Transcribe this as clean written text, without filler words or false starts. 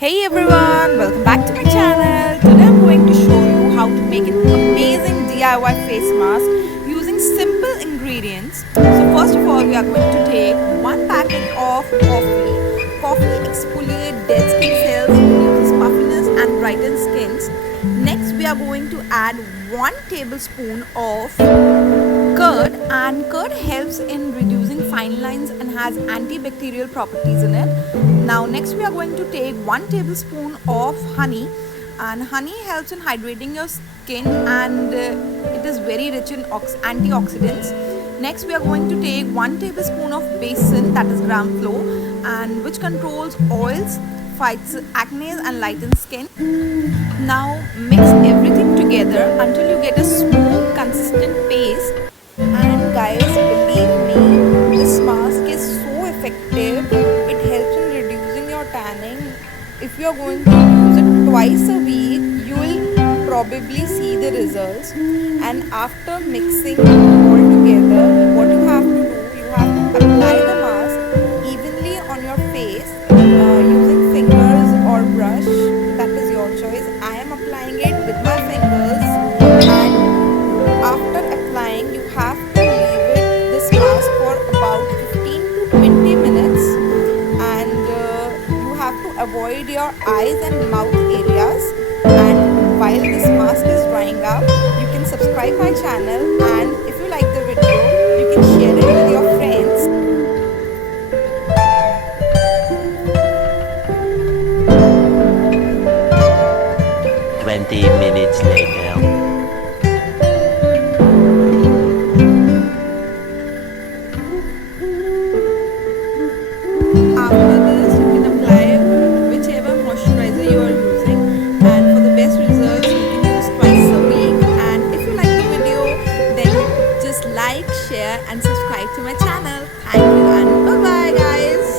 Hey everyone, welcome back to my channel. Today I'm going to show you how to make an amazing DIY face mask using simple ingredients. So first of all, we are going to take one packet of coffee. Coffee exfoliates dead skin cells, reduces puffiness and brightens skins. Next, we are going to add 1 tablespoon of curd, and curd helps in reducing fine lines and has antibacterial properties in it. Now next we are going to take 1 tablespoon of honey, and honey helps in hydrating your skin, and it is very rich in antioxidants. Next we are going to take 1 tablespoon of besan, that is gram flour, and which controls oils, fights acne and lightens skin. Now mix everything together until you get a smooth consistent paste. And guys, believe me, this mask is so effective. It helps in reducing your tanning. If you are going to use it twice a week, you will probably see the results. And after mixing all together, what you have to do, you have to apply the mask evenly on your face using fingers or brush. That is your choice. I am applying it with my fingers, and after applying, you have to leave this mask for about 15 to 20 minutes, and you have to avoid your eyes and mouth areas. And while this mask is drying up, you can subscribe my channel, and if you like the video, you can share it with your friends. 20 minutes later. After this, you can apply whichever moisturizer you are using, and for the best results, you can use twice a week. And if you like the video, then just like, share, and subscribe to my channel. Thank you, and bye bye, guys.